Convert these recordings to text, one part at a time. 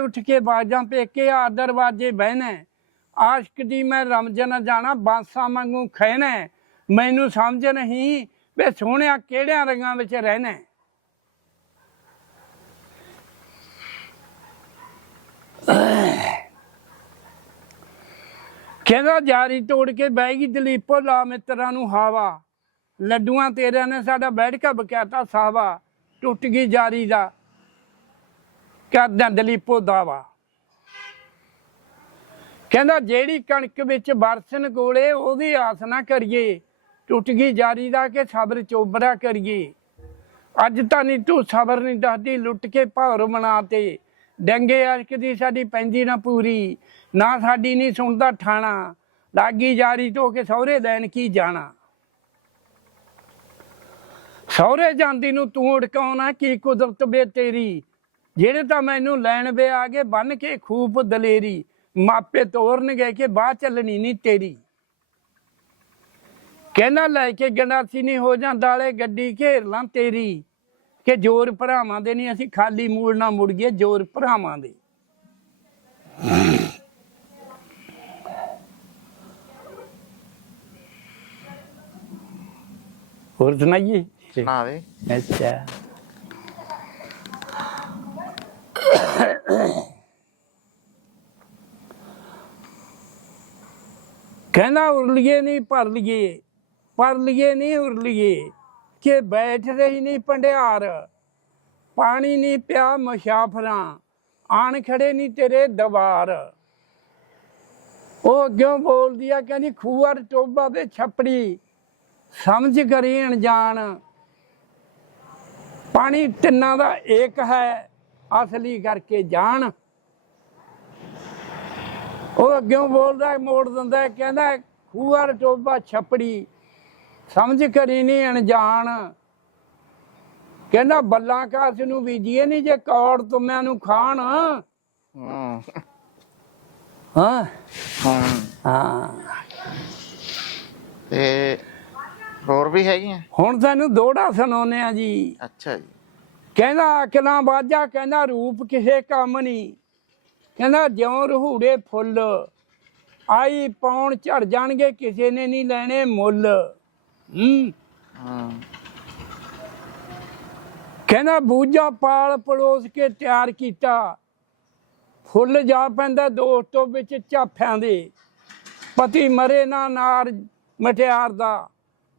ਉੱਠ ਕੇ ਬਾਜਾਂ ਪੇਕੇ ਆ ਦਰਵਾਜੇ ਬਹਿਣਾ ਆਸ਼ਕ ਦੀ ਮੈਂ ਰਮਜਨ ਜਾਣਾ, ਬਾਂਸਾਂ ਵਾਂਗੂ ਖਹਿਣਾ ਮੈਨੂੰ ਸਮਝ ਨਹੀਂ ਵੇ ਸੋਹਣਿਆ ਕਿਹੜਿਆਂ ਰੰਗਾਂ ਵਿੱਚ ਰਹਿਣਾ ਕਹਿੰਦਾ, ਜਾਰੀ ਤੋੜ ਕੇ ਬਹਿ ਗਈ ਦਲੀਪੋ, ਲਾ ਮਿੱਤਰਾਂ ਨੂੰ ਹਾਵਾ। ਲੱਡੂਆਂ ਤੇਰਿਆਂ ਨੇ ਸਾਡਾ ਬੈਠ ਕੇ ਬਕਿਆਤਾ ਸਾਵਾ। ਟੁੱਟ ਗਈ ਜਾਰੀ ਦਾ ਕਰਦਾ ਦਲੀਪੋ ਦਾਵਾ ਕਹਿੰਦਾ, ਜਿਹੜੀ ਕਣਕ ਵਿੱਚ ਬਰਸਨ ਕੋਲੇ ਉਹਦੀ ਆਸ ਨਾ ਕਰੀਏ। ਟੁੱਟ ਗਈ ਜਾਰੀ ਦਾ ਕਿ ਸਬਰ ਚੋਬਰਾ ਕਰੀਏ। ਅੱਜ ਤਾਂ ਨਹੀਂ ਤੂੰ ਸਬਰ ਨਹੀਂ ਦੱਸਦੀ, ਲੁੱਟ ਕੇ ਭੌਰ ਮਨਾਤੇ ਡੰਗੇ ਅਸ਼ਕ ਦੀ ਸਾਡੀ ਪੈਂਦੀ ਨਾ ਪੂਰੀ, ਨਾ ਸਾਡੀ ਨਹੀਂ ਸੁਣਦਾ ਠਾਣਾ। ਲਾਗੀ ਜਾਰੀ ਤੋਂ ਕੇ ਸਹੁਰੇ ਦੇਣ ਕੀ ਜਾਣਾ? ਸਹੁਰੇ ਜਾਂਦੀ ਨੂੰ ਤੂੰ ਉੜਕਾਉਣਾ, ਕੀ ਕੁਦਰਤ ਬੇ ਤੇਰੀ? ਜਿਹੜੇ ਤਾਂ ਮੈਨੂੰ ਲੈਣ ਵੇ ਆ ਗਏ ਬੰਨ ਕੇ ਖੂਬ ਦਲੇਰੀ ਮਾਪੇ ਤੋਰਨਗੇ ਕਿ ਬਾਹ ਚੱਲਣੀ ਨਹੀਂ ਤੇਰੀ। ਕਹਿੰਦਾ ਲੈ ਕੇ ਗੰਡਾਸੀ ਨਹੀਂ ਹੋ ਜਾਂਦਾ ਵਾਲੇ ਗੱਡੀ ਘੇਰ ਲਾਂ ਤੇਰੀ ਕਿ ਜੋਰ ਭਰਾਵਾਂ ਦੇ ਨਹੀਂ ਅਸੀਂ ਖਾਲੀ ਮੂਲ ਨਾ ਮੁੜ ਗਏ ਜੋਰ ਭਰਾਵਾਂ ਦੇ। ਹੋਰ ਸੁਣਾਈਏ? ਸੁਣਾ ਦੇ ਅੱਛਾ। ਕਹਿੰਦਾ ਉਰਲੀਏ ਨਹੀਂ ਭਰ ਲਈਏ ਪਰ ਲਈਏ ਨਹੀਂ ਉਰਲੀਏ, ਕਿ ਬੈਠ ਰਹੀ ਨਹੀਂ ਪੰਡਿਆਰ ਪਾਣੀ ਨਹੀਂ ਪਿਆ ਮੁਸਾਫਰਾਂ, ਆਣ ਖੜੇ ਨਹੀਂ ਤੇਰੇ ਦਵਾਰ। ਉਹ ਅੱਗਿਓਂ ਬੋਲਦੀ ਆ, ਕਹਿੰਦੀ ਖੂਅਰ ਟੋਬਾ ਤੇ ਛਪੜੀ, ਸਮਝ ਕਰੀ ਅਣਜਾਣ। ਪਾਣੀ ਤਿੰਨਾਂ ਦਾ ਏਕ ਹੈ, ਅਸਲੀ ਕਰਕੇ ਜਾਣ। ਉਹ ਅੱਗਿਓਂ ਬੋਲਦਾ ਮੋੜ ਦਿੰਦਾ ਕਹਿੰਦਾ ਖੂਅਰ ਟੋਬਾ ਛਪੜੀ ਸਮਝ ਕਰੀ ਨਹੀਂ ਅਣਜਾਣ। ਕਹਿੰਦਾ ਬੱਲਾਂ ਕਾਸ ਨੂੰ ਬੀਜੀਏ ਨਹੀਂ ਜੇ ਕੌੜ ਤੁਮਿਆਂ ਨੂੰ ਖਾਣ। ਹੂੰ। ਹਾਂ। ਹੂੰ। ਤੇ ਹੋਰ ਵੀ ਹੈਗੀਆਂ? ਹੁਣ ਤੈਨੂੰ ਦੋੜਾ ਸੁਣਾਉਨੇ ਆ ਜੀ। ਅੱਛਾ ਜੀ। ਕਹਿੰਦਾ ਅਕਲਾਂ ਬਾਜਾ ਕਹਿੰਦਾ ਰੂਪ ਕਿਸੇ ਕੰਮ ਨਹੀਂ ਕਹਿੰਦਾ ਜਿਉਂ ਰਹੂੜੇ ਫੁੱਲ, ਆਈ ਪੌਣ ਝੜ ਜਾਣਗੇ, ਕਿਸੇ ਨੇ ਨਹੀਂ ਲੈਣੇ ਮੁੱਲ। ਹੂੰ। ਹੂੰ ਕਹਿੰਦਾ ਬੂਝਾ ਪਾਲ ਪੜੋਸ ਕੇ ਤਿਆਰ ਕੀਤਾ। ਫੁੱਲ ਜਾ ਪੈਂਦਾ ਦੋਸਤੋ ਵਿੱਚ ਝਾਫਿਆਂ ਦੇ। ਪਤੀ ਮਰੇ ਨਾ ਨਾਰ ਮਟਿਆਰ ਦਾ।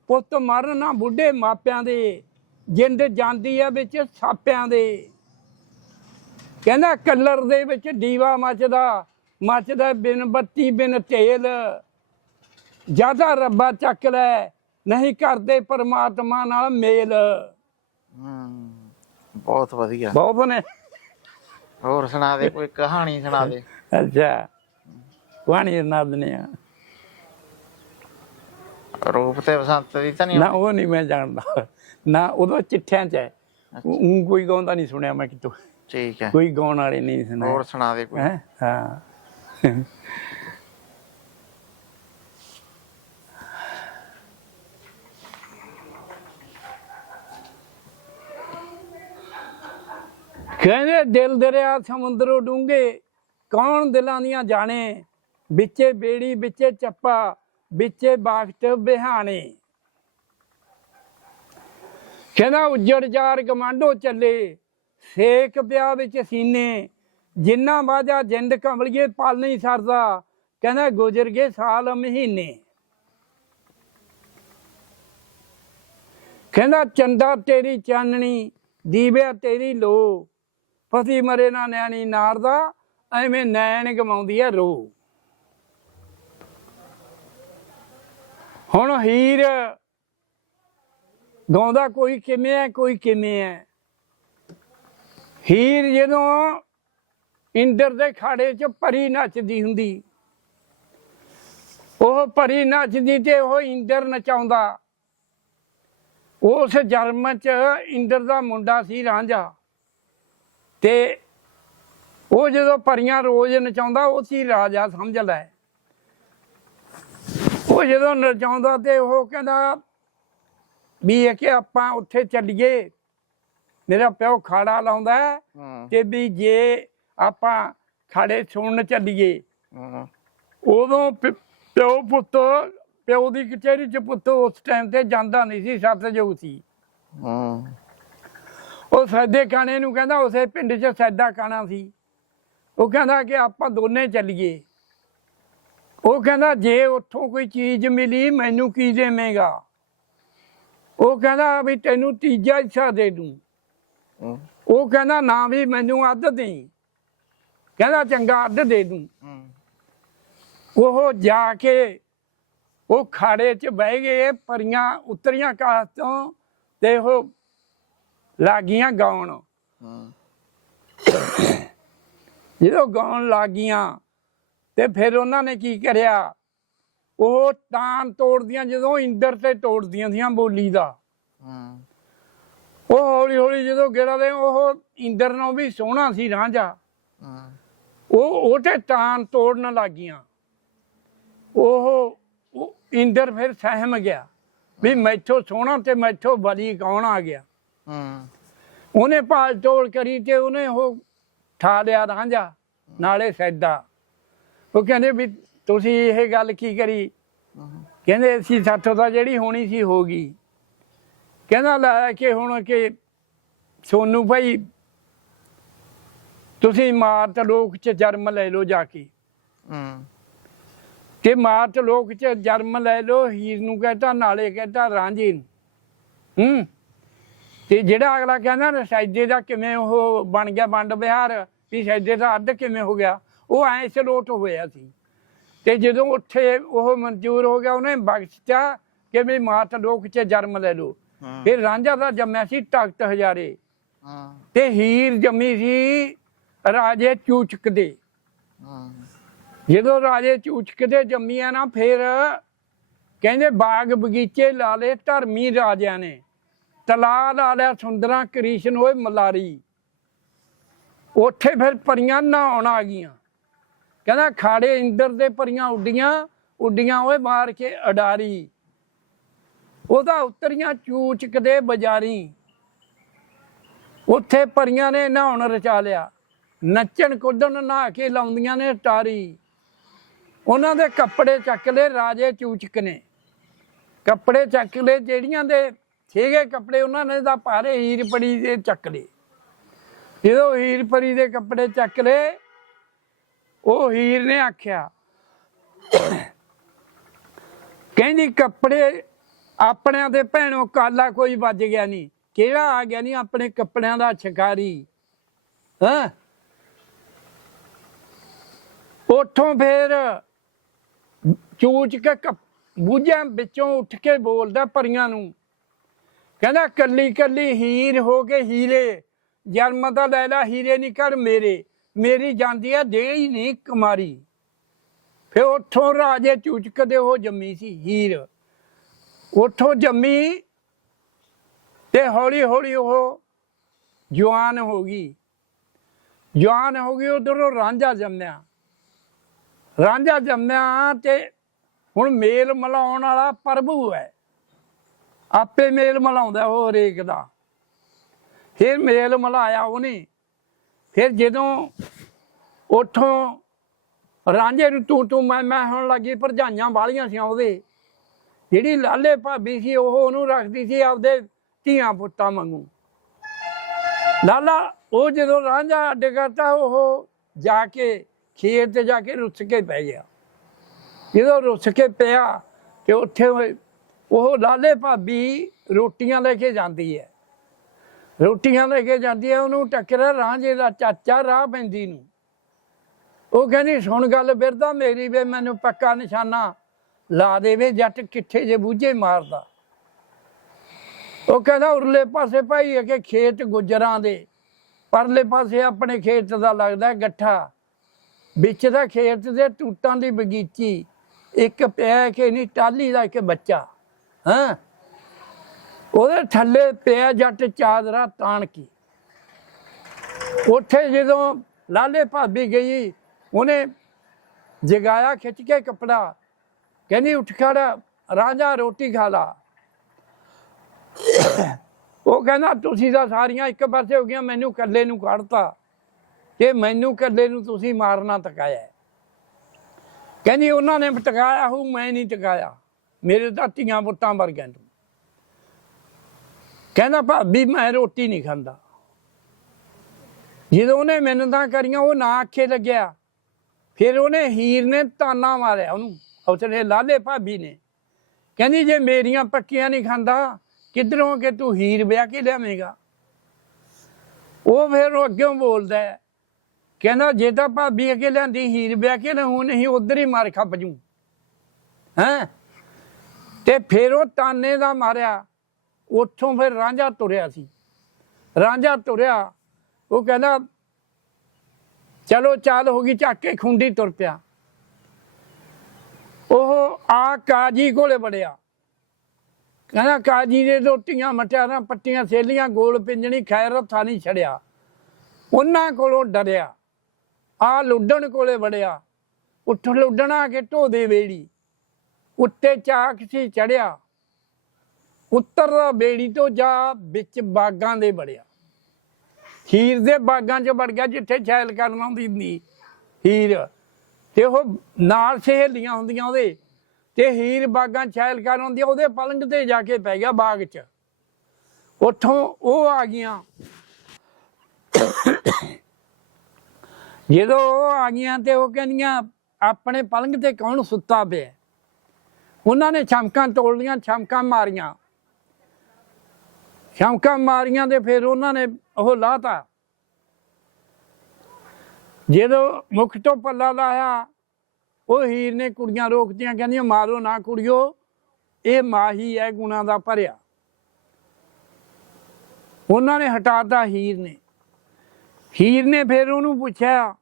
ਪੁੱਤ ਮਰਨ ਨਾ ਬੁੱਢੇ ਮਾਪਿਆਂ ਦੇ। ਜਿੰਦ ਜਾਂਦੀ ਆ ਵਿੱਚ ਸਾਪਿਆਂ ਦੇ। ਕਹਿੰਦਾ ਕਲਰ ਦੇ ਵਿੱਚ ਦੀਵਾ ਮੱਚਦਾ ਮੱਚਦਾ ਬਿਨ ਬੱਤੀ ਬਿਨ ਤੇਲ। ਜ਼ਿਆਦਾ ਰੱਬਾ ਚੱਕ ਲੈ ਨਹੀਂ ਕਰਦੇ ਪਰਮਾਤਮਾ ਨਾਲ ਮੇਲ। ਬਹੁਤ ਵਧੀਆ। ਬਹੁਤ ਨੇ। ਹੋਰ ਸੁਣਾ ਦੇ ਕੋਈ ਕਹਾਣੀ ਸੁਣਾ ਦੇ ਅੱਛਾ ਕਹਾਣੀ ਨਾਦਨੇ ਆ। ਰੂਪ ਤੇ ਬਸੰਤ ਦੀ ਤਾਂ ਨਹੀਂ ਨਾ ਉਹ ਨਹੀਂ ਮੈਂ ਜਾਣਦਾ। ਨਾ ਉਦੋਂ ਚਿੱਠਿਆਂ ਚ ਹੈ। ਉਹ ਕੋਈ ਗਾਉਂਦਾ ਨਹੀਂ ਸੁਣਿਆ ਮੈਂ ਕਿਤੋਂ। ਠੀਕ ਹੈ। ਕੋਈ ਗਾਉਣ ਵਾਲੇ ਨਹੀਂ ਹੋਰ ਸੁਣਿਆ ਸੁਣਾ ਦੇ ਕੋਈ। ਹੈ? ਹਾਂ। ਕਹਿੰਦੇ ਦਿਲ ਦਰਿਆ ਸਮੁੰਦਰੋਂ ਡੂੰਘੇ ਕੌਣ ਦਿਲਾਂ ਦੀਆਂ ਜਾਣੇ? ਵਿੱਚੇ ਬੇੜੀ ਵਿੱਚੇ ਚੱਪਾ ਵਿੱਚੇ ਬਾਖਟ ਬਿਹਾਣੇ। ਕਹਿੰਦਾ ਉੱਜੜ ਜਾਰ ਕਮਾਂਡੋ ਚੱਲੇ ਸੇਕ ਪਿਆ ਵਿੱਚ ਸੀਨੇ। ਜਿੰਨਾ ਵਾਜਾ ਜਿੰਦ ਕਮਲੀਏ ਪਲ ਨਹੀਂ ਸਰਦਾ, ਕਹਿੰਦਾ ਗੁਜ਼ਰ ਗਏ ਸਾਲ ਮਹੀਨੇ। ਕਹਿੰਦਾ, ਚੰਦਾ ਤੇਰੀ ਚਾਨਣੀ, ਦੀਵਿਆ ਤੇਰੀ ਲੋ। ਪਤੀ ਮਰੇ ਨਾ ਨਿਆਣੀ ਨਾਰਦਾ ਐਵੇਂ ਨੈਣ ਗਮਾਉਂਦੀ ਐ ਰੋ। ਹੁਣ ਹੀਰ ਗਾਉਂਦਾ ਕੋਈ ਕਿਵੇਂ ਹੈ ਕੋਈ ਕਿਵੇਂ ਹੈ ਹੀਰ ਜਦੋਂ ਇੰਦਰ ਦੇ ਖਾੜੇ 'ਚ ਪਰੀ ਨੱਚਦੀ ਹੁੰਦੀ, ਉਹ ਪਰੀ ਨੱਚਦੀ ਤੇ ਉਹ ਇੰਦਰ ਨਚਾਉਂਦਾ। ਉਸ ਜਨਮ 'ਚ ਇੰਦਰ ਦਾ ਮੁੰਡਾ ਸੀ ਰਾਂਝਾ ਤੇ ਉਹ ਜਦੋਂ ਪਰੀਆਂ ਰੋਜ਼ ਨਚਾਉਂਦਾ, ਉਹ ਸੀ ਰਾਜਾ ਸਮਝ ਲੈ। ਉਹ ਜਦੋਂ ਨਚਾਉਂਦਾ ਤੇ ਉਹ ਕਹਿੰਦਾ ਵੀ ਇਹ ਕਿ ਆਪਾਂ ਉੱਥੇ ਚੱਲੀਏ। ਮੇਰਾ ਪਿਓ ਖਾੜਾ ਲਾਉਂਦਾ ਤੇ ਵੀ ਜੇ ਆਪਾਂ ਖੜੇ ਸੁਣਨ ਚੱਲੀਏ। ਉਦੋਂ ਪਿਓ ਪੁੱਤ ਪਿਓ ਦੀ ਕਚਹਿਰੀ ਚ ਪੁੱਤ ਉਸ ਟਾਈਮ ਤੇ ਜਾਂਦਾ ਨਹੀਂ ਸੀ ਸਤਜੋਗ ਸੀ। ਉਹ ਸੈਦੇ ਕਾਣੇ ਨੂੰ ਕਹਿੰਦਾ ਉਸੇ ਪਿੰਡ 'ਚ ਸੈਦਾ ਕਾਣਾ ਸੀ। ਉਹ ਕਹਿੰਦਾ ਕਿ ਆਪਾਂ ਦੋਨੇ ਚੱਲੀਏ। ਉਹ ਕਹਿੰਦਾ ਜੇ ਉੱਥੋਂ ਕੋਈ ਚੀਜ਼ ਮਿਲੀ ਮੈਨੂੰ ਕੀ ਦੇਵੇਂਗਾ? ਉਹ ਕਹਿੰਦਾ ਵੀ ਤੈਨੂੰ ਤੀਜਾ ਹਿੱਸਾ ਦੇ ਦੂੰ। ਉਹ ਕਹਿੰਦਾ, ਨਾ ਵੀ ਮੈਨੂੰ ਅੱਧ ਦੇਈ ਕਹਿੰਦਾ, ਚੰਗਾ, ਅੱਧ ਦੇ ਦੂੰ। ਉਹ ਜਾ ਕੇ ਉਹ ਖਾੜੇ 'ਚ ਬਹਿ ਗਏ, ਪਰੀਆਂ ਉਤਰੀਆਂ ਆਕਾਸ਼ ਤੋਂ ਤੇ ਉਹ ਲਾਗੀਆਂ ਗਾਉਣ। ਜਦੋਂ ਗਾਉਣ ਲੱਗੀਆਂ ਤੇ ਫਿਰ ਉਹਨਾਂ ਨੇ ਕੀ ਕਰਿਆ? ਉਹ ਤਾਨ ਤੋੜਦੀਆਂ, ਜਦੋਂ ਇੰਦਰ ਤੇ ਤੋੜਦੀਆਂ ਸੀਆਂ ਬੋਲੀ ਦਾ। ਹੂੰ। ਉਹ ਹੌਲੀ ਹੌਲੀ ਜਦੋਂ ਗੇੜਾ ਦੇ ਉਹ ਇੰਦਰ ਨੂੰ ਵੀ ਸੋਹਣਾ ਸੀ ਰਾਂਝਾ। ਹੂੰ। ਉਹ ਉਹ ਤੇ ਤਾਨ ਤੋੜਨ ਲੱਗੀਆਂ। ਉਹ ਉਹ ਇੰਦਰ ਫਿਰ ਸਹਿਮ ਗਿਆ ਵੀ ਮੈਥੋਂ ਸੋਹਣਾ ਤੇ ਮੈਥੋਂ ਬਲੀ ਕੌਣ ਆ ਗਿਆ। ਹੂੰ। ਉਹਨੇ ਭਾਲ ਤੋਲ ਕਰੀ ਤੇ ਉਹਨੇ ਉਹ ਠਾ ਲਿਆ ਰਾਂਝਾ ਨਾਲੇ ਸੈਦਾ। ਉਹ ਕਹਿੰਦੇ ਵੀ ਤੁਸੀਂ ਇਹ ਗੱਲ ਕੀ ਕਰੀ? ਕਹਿੰਦੇ ਅਸੀਂ ਸਾਥੋਂ ਤਾਂ ਜਿਹੜੀ ਹੋਣੀ ਸੀ ਹੋ ਗਈ। ਕਹਿੰਦਾ ਲੈ ਕਿ ਹੁਣ ਕਿ ਸੋਨੂੰ ਭਾਈ ਤੁਸੀਂ ਮਾਤ ਲੋਕ ਚ ਜਨਮ ਲੈ ਲਓ ਜਾ ਕੇ। ਹੂੰ। ਤੇ ਮਾਤ ਲੋਕ ਚ ਜਨਮ ਲੈ ਲਓ ਹੀਰ ਨੂੰ ਕਹਤਾ ਨਾਲੇ ਕਹਤਾ ਰਾਂਝੇ ਨੂੰ। ਹੂੰ। ਤੇ ਜਿਹੜਾ ਅਗਲਾ ਕਹਿੰਦਾ ਨਾ ਸੈਦੇ ਦਾ ਕਿਵੇਂ ਉਹ ਬਣ ਗਿਆ ਵੰਡ ਵਿਹਾਰ ਵੀ ਸੈਦੇ ਦਾ ਅੱਧ ਕਿਵੇਂ ਹੋ ਗਿਆ ਉਹ ਐ ਸਲੋਟ ਹੋਇਆ ਸੀ। ਤੇ ਜਦੋਂ ਉੱਥੇ ਉਹ ਮਨਜ਼ੂਰ ਹੋ ਗਿਆ ਉਹਨੇ ਬਖਸ਼ਿਆ ਕਿ ਵੀ ਮਾਤ ਲੋਕ ਚ ਜਨਮ ਲੈ ਹੂੰ ਫਿਰ ਰਾਂਝਾ ਦਾ ਜੰਮਿਆ ਸੀ ਤਖਤ ਹਜ਼ਾਰੇ। ਹੂੰ। ਤੇ ਹੀਰ ਜੰਮੀ ਸੀ ਰਾਜੇ ਚੂਚਕ ਦੇ। ਹੂੰ। ਜਦੋਂ ਰਾਜੇ ਚੂਚਕ ਦੇ ਜੰਮੀਆਂ ਨਾ ਫਿਰ ਕਹਿੰਦੇ ਬਾਗ ਬਗੀਚੇ ਲਾ ਲਏ ਧਰਮੀ ਰਾਜਿਆਂ ਨੇ। ਤਲਾ ਲਾ ਲਿਆ ਸੁੰਦਰਾਂ ਕ੍ਰਿਸ਼ਨ ਹੋਏ ਮਲਾਰੀ। ਉੱਥੇ ਫਿਰ ਪਰੀਆਂ ਨਹਾਉਣ ਆ ਗਈਆਂ। ਕਹਿੰਦਾ ਖਾੜੇ ਇੰਦਰ ਦੇ ਪਰੀਆਂ ਉੱਡੀਆਂ ਉੱਡੀਆਂ ਓਏ ਮਾਰ ਕੇ ਅਡਾਰੀ। ਉਹਦਾ ਉਤਰੀਆਂ ਚੂਚਕ ਦੇ ਬਾਜ਼ਾਰੀ। ਉੱਥੇ ਪਰੀਆਂ ਨੇ ਨਹਾਉਣ ਰਚਾ ਲਿਆ। ਨੱਚਣ ਕੁੱਦਣ ਨਹਾ ਕੇ ਲਾਉਂਦੀਆਂ ਨੇ ਟਾਰੀ। ਉਹਨਾਂ ਦੇ ਕੱਪੜੇ ਚੱਕ ਲਏ ਰਾਜੇ ਚੂਚਕ ਨੇ। ਕੱਪੜੇ ਚੱਕ ਲਏ ਜਿਹੜੀਆਂ ਦੇ ਸੀਗੇ ਕੱਪੜੇ ਉਹਨਾਂ ਨੇ ਤਾਂ ਭਾਰੇ ਹੀਰ ਪਰੀ ਦੇ ਚੱਕ ਲਏ। ਜਦੋਂ ਹੀਰ ਪਰੀ ਦੇ ਕੱਪੜੇ ਚੱਕ ਲਏ, ਉਹ ਹੀਰ ਨੇ ਆਖਿਆ, ਕਹਿੰਦੀ ਕੱਪੜੇ ਆਪਣਿਆਂ ਦੇ ਭੈਣੋ ਕਾਲਾ ਕੋਈ ਵੱਜ ਗਿਆ ਨਹੀਂ ਕਿਹੜਾ ਆ ਗਿਆ ਨਹੀਂ ਆਪਣੇ ਕੱਪੜਿਆਂ ਦਾ ਛਕਾਰੀ? ਹਾਂ? ਉਠੋਂ ਫੇਰ। ਚੂਚ ਕੇ ਕੱਪ- ਬੂਝਾਂ ਵਿੱਚੋਂ ਉੱਠ ਕੇ ਬੋਲਦਾ ਪਰੀਆਂ ਨੂੰ। ਕਹਿੰਦਾ, ਕੱਲੀ ਕੱਲੀ ਹੀਰ ਹੋ ਕੇ ਹੀਰੇ, ਜਨਮ ਦਾ ਲੈਲਾ ਹੀਰੇ ਨਹੀਂ ਕਰ ਮੇਰੇ। ਮੇਰੀ ਜਾਂਦੀ ਆ, ਦੇ ਹੀ ਨਹੀਂ ਕੁਮਾਰੀ। ਫੇ ਉੱਥੋਂ ਰਾਜੇ ਚੂਚਕ ਦੇ ਉਹ ਜੰਮੀ ਸੀ, ਹੀਰ। ਉੱਥੋਂ ਜੰਮੀ ਤੇ ਹੌਲੀ ਹੌਲੀ ਉਹ ਜਵਾਨ ਹੋ ਗਈ। ਜਵਾਨ ਹੋ ਗਈ, ਉਧਰੋਂ ਰਾਂਝਾ ਜੰਮਿਆ। ਰਾਂਝਾ ਜੰਮਿਆ ਤੇ ਹੁਣ ਮੇਲ ਮਿਲਾਉਣ ਵਾਲਾ ਪ੍ਰਭੂ ਹੈ। ਆਪੇ ਮੇਲ ਮਿਲਾਉਂਦਾ ਉਹ ਹਰੇਕ ਦਾ। ਫਿਰ ਮੇਲ ਮਿਲਾਇਆ ਉਹਨੇ। ਫਿਰ ਜਦੋਂ ਉਠੋਂ, ਰਾਂਝੇ ਨੂੰ ਤੂੰ ਤੂੰ ਮੈਂ ਮੈਂ ਹੋਣ ਲੱਗੀ, ਭਰਜਾਈਆਂ ਵਾਲੀਆਂ ਸੀ ਉਹਦੇ। ਜਿਹੜੀ ਲਾਲੇ ਭਾਬੀ ਸੀ, ਉਹ ਉਹਨੂੰ ਰੱਖਦੀ ਸੀ ਆਪਦੇ ਧੀਆਂ ਪੁੱਤਾਂ ਵਾਂਗੂ। ਲਾਲਾ, ਉਹ ਜਦੋਂ ਰਾਂਝਾ ਅੱਡ ਕਰਤਾ, ਉਹ ਜਾ ਕੇ ਖੇਤ ਤੇ ਜਾ ਕੇ ਰੁੱਸ ਕੇ ਪੈ ਗਿਆ। ਜਦੋਂ ਰੁੱਸ ਕੇ ਪਿਆ ਤੇ ਉੱਥੇ ਉਹ- ਲਾਲੇ ਭਾਬੀ ਰੋਟੀਆਂ ਲੈ ਕੇ ਜਾਂਦੀ ਹੈ। ਰੋਟੀਆਂ ਲੈ ਕੇ ਜਾਂਦੀ ਹੈ, ਉਹਨੂੰ ਟੱਕਰਿਆ ਰਾਂਝੇ ਦਾ ਚਾਚਾ ਰਾਹ ਪੈਂਦੀ ਨੂੰ। ਉਹ ਕਹਿੰਦੀ, ਸੁਣ ਗੱਲ ਬਿਰਦਾ ਮੇਰੀ ਵੇ, ਮੈਨੂੰ ਪੱਕਾ ਨਿਸ਼ਾਨਾ ਲਾ ਦੇਵੇ, ਜੱਟ ਕਿੱਥੇ ਜੇ ਬੂਝੇ ਮਾਰਦਾ। ਉਹ ਕਹਿੰਦਾ, ਉਰਲੇ ਪਾਸੇ ਭਾਈ ਅਗੇ ਖੇਤ ਗੁਜਰਾਂ ਦੇ। ਪਰਲੇ ਪਾਸੇ ਆਪਣੇ ਖੇਤ ਦਾ ਲੱਗਦਾ ਗੱਠਾ। ਵਿੱਚ ਦਾ ਖੇਤ ਦੇ ਟੂਟਾਂ ਦੀ ਬਗੀਚੀ। ਇੱਕ ਪਿਆ ਕਿ ਨਹੀਂ ਟਾਲੀ ਦਾ ਇੱਕ ਬੱਚਾ। ਹਾਂ? ਉਹਦੇ ਥੱਲੇ ਪਿਆ ਜੱਟ ਚਾਦਰਾ ਤਾਣ ਕੇ ਉੱਥੇ ਜਦੋਂ ਲਾਲੇ ਭਾਬੀ ਗਈ, ਉਹਨੇ ਜਗਾਇਆ ਖਿੱਚ ਕੇ ਕਪੜਾ। ਕਹਿੰਦੀ, ਉੱਠ ਖੜ ਰਾਜਾ ਰੋਟੀ ਖਾ ਲਾ। ਉਹ ਕਹਿੰਦਾ, ਤੁਸੀਂ ਤਾਂ ਸਾਰੀਆਂ ਇੱਕ ਪਾਸੇ ਹੋ ਗਈਆਂ, ਮੈਨੂੰ ਇਕੱਲੇ ਨੂੰ ਕੱਢਤਾ। ਤੇ ਮੈਨੂੰ ਇਕੱਲੇ ਨੂੰ ਤੁਸੀਂ ਮਾਰਨਾ ਤਕਾਇਆ ਕਹਿੰਦੀ, ਉਹਨਾਂ ਨੇ ਟਕਾਇਆ ਹੂ ਮੈਂ ਨਹੀਂ ਟਕਾਇਆ ਮੇਰੇ ਤਾਂ ਧੀਆਂ ਪੁੱਤਾਂ ਵਰਗਿਆਂ ਨੂੰ। ਕਹਿੰਦਾ, ਭਾਬੀ, ਮੈਂ ਰੋਟੀ ਨਹੀਂ ਖਾਂਦਾ। ਜਦੋਂ ਉਹਨੇ ਮਿਹਨਤਾਂ ਕਰੀਆਂ, ਉਹ ਨਾ ਆਖੇ ਲੱਗਿਆ। ਫਿਰ ਉਹਨੇ ਹੀਰ ਨੇ ਤਾਨਾ ਮਾਰਿਆ ਉਹਨੂੰ। ਉਸਨੇ ਲਾਲੇ ਭਾਬੀ ਨੇ। ਕਹਿੰਦੀ, ਜੇ ਮੇਰੀਆਂ ਪੱਕੀਆਂ ਨਹੀਂ ਖਾਂਦਾ, ਕਿਧਰੋਂ ਕਿ ਤੂੰ ਹੀਰ ਵਿਆਹ ਕੇ ਲਿਆਵੇਂਗਾ? ਉਹ ਫਿਰ ਉਹ ਅੱਗਿਓਂ ਬੋਲਦਾ ਹੈ। ਕਹਿੰਦਾ, ਜੇ ਤਾਂ ਭਾਬੀ ਅੱਗੇ ਲਿਆਂਦੀ ਹੀਰ ਵਿਆਹ ਕੇ ਨਾ ਹੁਣ ਨਹੀਂ ਉਧਰ ਹੀ ਮਾਰ ਖੱਪ ਜੂ। ਹੈਂ? ਤੇ ਫਿਰ ਉਹ ਤਾਨੇ ਦਾ ਮਾਰਿਆ, ਉੱਥੋਂ ਫਿਰ ਰਾਂਝਾ ਤੁਰਿਆ ਸੀ। ਰਾਂਝਾ ਤੁਰਿਆ, ਉਹ ਕਹਿੰਦਾ, ਚਲੋ, ਚਾਲ ਹੋ ਗਈ ਚੱਕ ਕੇ ਖੁੰਡੀ ਤੁਰ ਪਿਆ। ਉਹ ਆ ਕਾਜੀ ਕੋਲੇ ਵੜਿਆ। ਕਹਿੰਦਾ ਕਾਜੀ ਨੇ ਰੋਟੀਆਂ ਮਟਿਆਰਾਂ, ਪੱਟੀਆਂ, ਸੇਲੀਆਂ, ਗੋਲ ਪਿੰਜਣੀ, ਖੈਰ, ਹੱਥਾਂ ਨਹੀਂ ਛੜਿਆ। ਉਹਨਾਂ ਕੋਲੋਂ ਡਰਿਆ। ਆ ਲੁੱਡਣ ਕੋਲੇ ਵੜਿਆ। ਉੱਠ ਲੁੱਡਣਾ ਕੇ ਢੋਦੇ ਵੇੜੀ। ਉੱਤੇ ਚਾਕ ਸੀ ਚੜਿਆ। ਉੱਤਰ ਬੇੜੀ ਤੋਂ ਜਾ ਵਿੱਚ ਬਾਗਾਂ ਦੇ ਵੜਿਆ। ਹੀਰ ਦੇ ਬਾਗਾਂ 'ਚ ਵੜ ਗਿਆ ਜਿੱਥੇ ਛੈਲ ਕਰਨ ਆਉਂਦੀ ਹੁੰਦੀ। ਹੀਰ ਤੇ ਉਹ ਨਾਲ ਸਹੇਲੀਆਂ ਹੁੰਦੀਆਂ ਉਹਦੇ, ਤੇ ਹੀਰ ਬਾਗਾਂ 'ਚ ਛੈਲ ਕਰਨ ਆਉਂਦੀ ਉਹਦੇ ਪਲੰਗ ਤੇ ਜਾ ਕੇ ਪੈ ਗਿਆ ਬਾਗ 'ਚ। ਉੱਥੋਂ ਉਹ ਆ ਗਈਆਂ। ਜਦੋਂ ਉਹ ਆ ਗਈਆਂ ਤੇ ਉਹ ਕਹਿੰਦੀਆਂ, ਆਪਣੇ ਪਲੰਗ ਤੇ ਕੌਣ ਸੁੱਤਾ ਪਿਆ? ਉਹਨਾਂ ਨੇ ਛਮਕਾਂ ਤੋੜ ਲੀਆਂ ਛਮਕਾਂ ਮਾਰੀਆਂ। ਛਮਕਾਂ ਮਾਰੀਆਂ ਤੇ ਫਿਰ ਉਹਨਾਂ ਨੇ ਉਹ ਲਾਤਾ। ਜਦੋਂ ਮੁਖ ਤੋਂ ਪੱਲਾ ਲਾਇਆ, ਉਹ ਹੀਰ ਨੇ ਕੁੜੀਆਂ ਰੋਕਦੀਆਂ ਕਹਿੰਦੀਆਂ, ਮਾਰੋ ਨਾ ਕੁੜੀਓ, ਇਹ ਮਾਹੀ ਹੈ ਗੁਣਾ ਦਾ ਭਰਿਆ। ਉਹਨਾਂ ਨੇ ਹਟਾਤਾ ਹੀਰ ਨੇ। ਹੀਰ ਨੇ ਫਿਰ ਉਹਨੂੰ ਪੁੱਛਿਆ,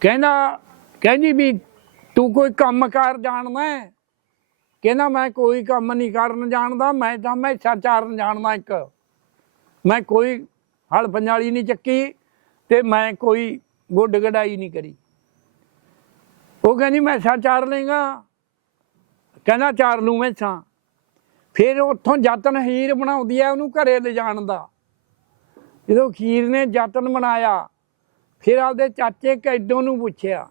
ਕਹਿੰਦਾ, ਕਹਿੰਦੀ ਵੀ ਤੂੰ ਕੋਈ ਕੰਮ ਕਾਰ ਜਾਣਦਾ ਕਹਿੰਦਾ, ਮੈਂ ਕੋਈ ਕੰਮ ਨਹੀਂ ਕਰਨ ਜਾਣਦਾ, ਮੈਂ ਤਾਂ ਮੈਂ ਚਾਰਨ ਜਾਣਦਾ ਇੱਕ। ਮੈਂ ਕੋਈ ਹਲ ਪੰਜਾਲੀ ਨਹੀਂ ਚੱਕੀ ਤੇ ਮੈਂ ਕੋਈ ਗੁੱਡ ਗੜਾਈ ਨਹੀਂ ਕਰੀ। ਉਹ ਕਹਿੰਦੀ, ਮੈਂ ਸਾਂ ਚਾਰ ਲੇਗਾ ਕਹਿੰਦਾ, ਚਾਰ ਲੂ ਮੈਂ ਸਾਂ। ਫਿਰ ਉੱਥੋਂ ਜਤਨ ਹੀਰ ਬਣਾਉਂਦੀ ਆ ਉਹਨੂੰ ਘਰੇ ਲਿਜਾਣ ਦਾ। ਜਦੋਂ ਖੀਰ ਨੇ ਜਤਨ ਬਣਾਇਆ, ਫਿਰ ਆਪਦੇ ਚਾਚੇ ਕੈਡੋ ਨੂੰ ਪੁੱਛਿਆ।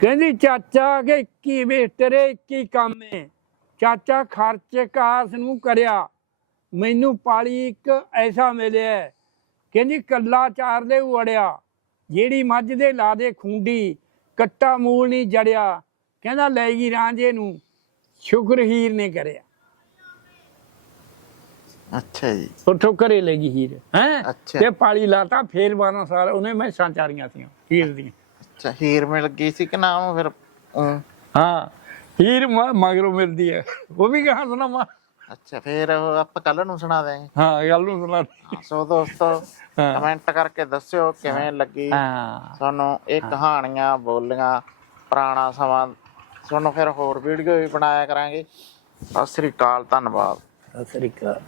ਕਹਿੰਦੀ, ਚਾਚਾ ਕਿ ਕੀ ਵੇ ਤੇਰੇ ਕੀ ਕੰਮ ਏ। ਚਾਚਾ ਖਰਚ ਕਾਸ ਨੂੰ ਕਰਿਆ। ਮੈਨੂੰ ਪਾਲੀ ਇੱਕ ਐਸਾ ਮਿਲਿਆ। ਕਹਿੰਦੀ ਕੱਲਾ ਚਾਰ ਦੇ ਵੜਿਆ ਜਿਹੜੀ ਮੱਝ ਦੇ ਲਾ ਦੇ ਖੁੰਡੀ ਕੱਟਾ ਮੂਲ ਨਹੀਂ ਜੜਿਆ। ਕਹਿੰਦਾ ਲੈ ਗਈ ਰਾਂਝੇ ਨੂੰ ਸ਼ੁਕਰ ਹੀਰ ਨੇ ਕਰਿਆ। ਅੱਛਾ ਜੀ। ਉੱਥੋਂ ਘਰੇ ਲੈ ਗਈ ਹੀਰ ਹੈ। ਤੇ ਪਾਲੀ ਲਾਤਾ ਫੇਰ 12 ਸਾਲ ਉਹਨੇ ਮੈਂ ਚਾਰੀਆਂ ਸੀ ਹੀਰ ਦੀਆਂ। ਅੱਛਾ ਹੀਰ ਮਿਲ ਗਈ ਸੀ ਕਿ ਨਾ ਉਹ ਫਿਰ? ਹਾਂ। ਹੀਰ ਮਗਰੋਂ ਮਿਲਦੀ ਹੈ। ਉਹ ਵੀ ਕਹਾਂ ਸੁਣਾਵਾ ਅੱਛਾ ਫਿਰ ਉਹ ਆਪਾਂ ਕੱਲ ਨੂੰ ਸੁਣਾ ਦੇਂਗੇ ਹਾਂ ਗੱਲ ਨੂੰ ਸੁਣਾ ਸੋ ਦੋਸਤੋ ਹਾਂ। ਕਮੈਂਟ ਕਰਕੇ ਦੱਸਿਓ ਕਿਵੇਂ ਲੱਗੀ। ਹਾਂ। ਤੁਹਾਨੂੰ ਇਹ ਕਹਾਣੀਆਂ ਬੋਲੀਆਂ ਪੁਰਾਣਾ ਸਮਾਂ ਤੁਹਾਨੂੰ ਫਿਰ ਹੋਰ ਵੀਡੀਓ ਵੀ ਬਣਾਇਆ ਕਰਾਂਗੇ। ਸਤਿ ਸ੍ਰੀ ਅਕਾਲ ਧੰਨਵਾਦ। ਸਤਿ ਸ੍ਰੀ ਅਕਾਲ।